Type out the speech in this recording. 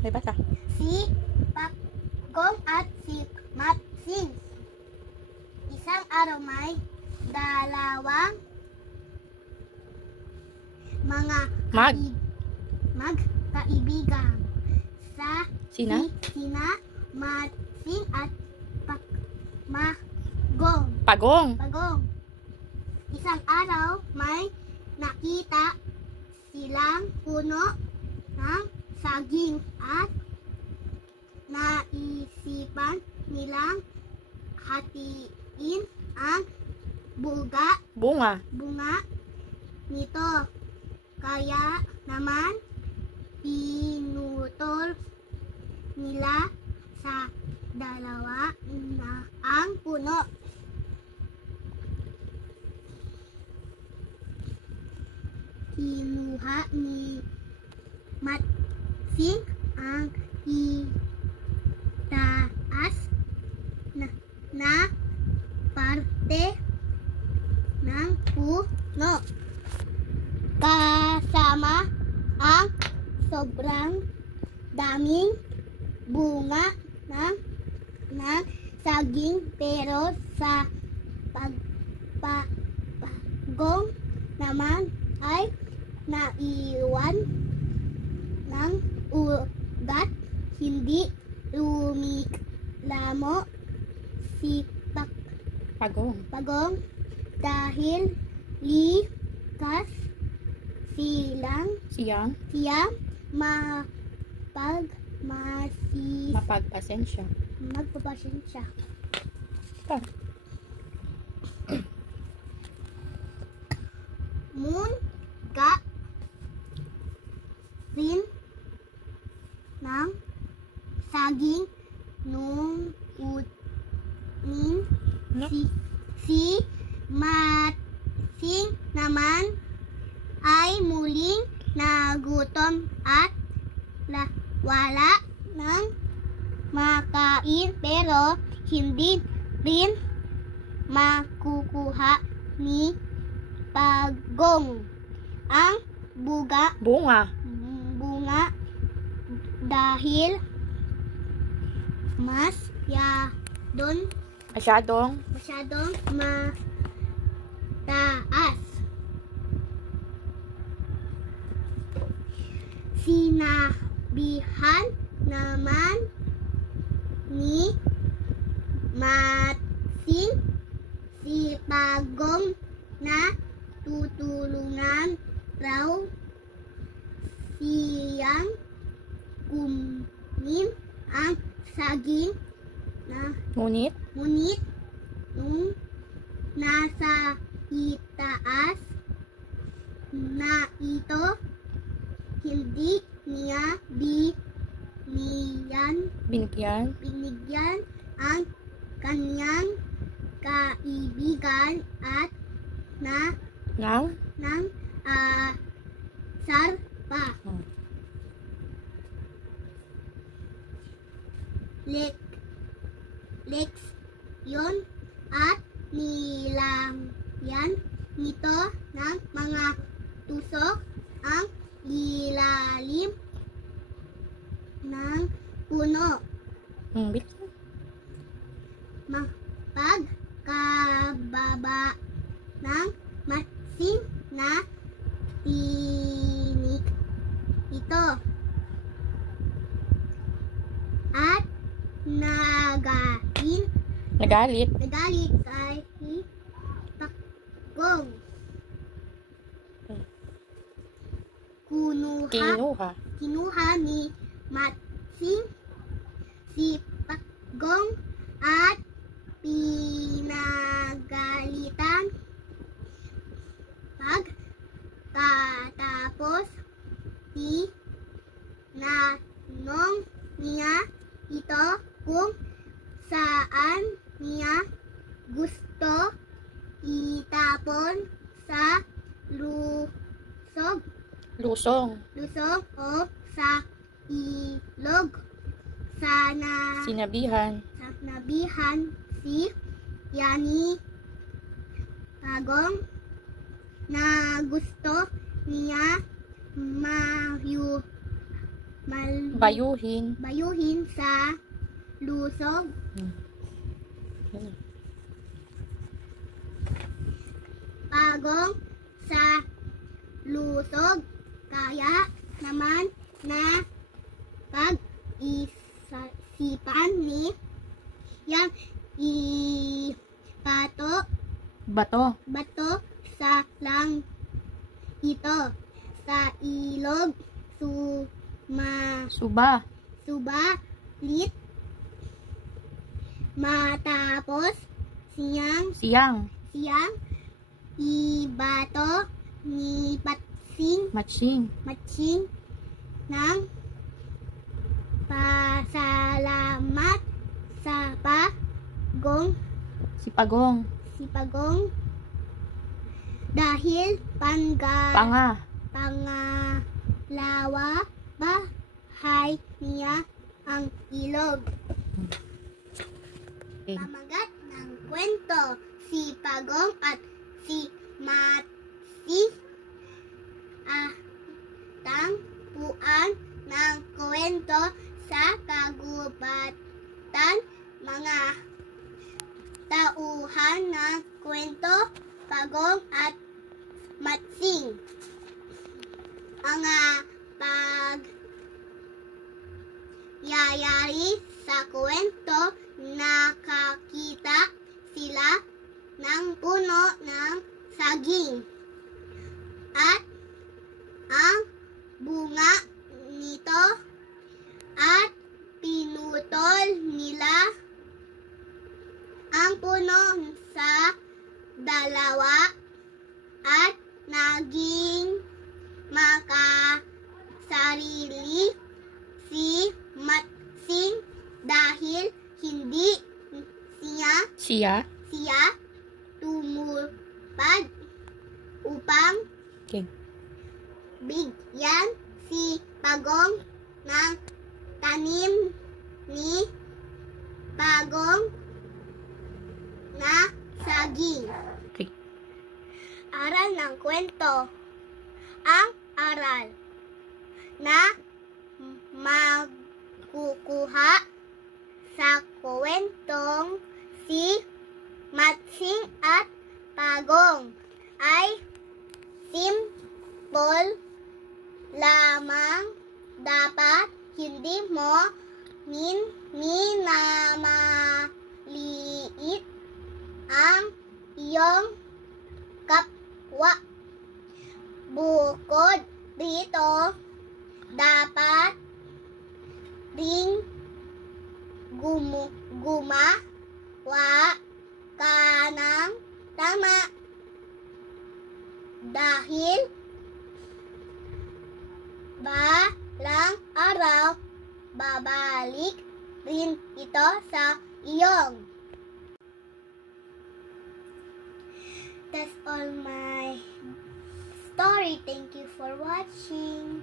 May basa. Si Pakgong at si Matsing. Isang araw may dalawang mga magkaibigan sa Sina Matsing at Pagong. Isang araw may nakita silang puno ng saging at naisipan nilang hatiin ang bunga nito. Kaya naman pinutol nila sa dalawa na ang puno. Kinuha ni Matsing ang itaas na parte ng puno kasama ang sobrang daming bunga ng saging, pero sa Pagong naman ay naiwan ng ugat. Hindi lumiklamo si Pagong dahil likas siyang mapagpasensya. Munga rin ng saging nung unin si Matsing naman ay muling nagutom at wala ng makain, pero hindi rin makukuha ni Pagong ang bunga dahil masyadong mataas. Sinabihan naman ni Matsing si Pagong na tutulungan raw siyang kunin ang saging na ngunit nung nasa itaas na ito, hindi niya binigyan ang kanyang kaibigan at nang asar pa. Leksyon at nilagyan nito ng mga tusok ang ilalim ng puno. Pagkababa ng Matsing na tinik ito at nagalit kay Pagong. Kinuha ni Matsing si Pagong at pinagalitan. Pagkatapos tinanong niya ito kung saan niya gusto itapon sa lusong o sa ilog. Sinabihan si Pagong na gusto niya Bayuhin. bayuhin sa lusog. Pagong sa lusog. Kaya naman na pag-isipan ni yang Bato. bato sa lang ito sa ilog Suba. subalit matapos siyang ibato ni Matching. matching ng pasalamat sa Si Pagong. dahil Pangalawa bahay niya ang ilog. Okay. Pamagat ng kwento, si Pagong at si Matsing tangpuan ng kwento sa kagubatan. Mga tauhan ng kwento, Pagong at Matsing. Ang pagyayari sa kwento, nakakita sila ng puno ng saging at ang bunga nito at pinutol nila ang puno sa dalawa at naging makasarili si Matsing dahil hindi siya tumupad upang Okay. bigyan si Pagong ng tanim ni Pagong na saging. Okay. Aral ng kwento. Ang aral na magkukuha sa kwentong si Matsing at Pagong ay simple lamang. Dapat hindi mo minamaliit ang iyong kapwa. Bukod dito, dapat ring gumawa ka ng tama dahil balang araw babalik rin ito sa iyong. That's all my story. Thank you for watching.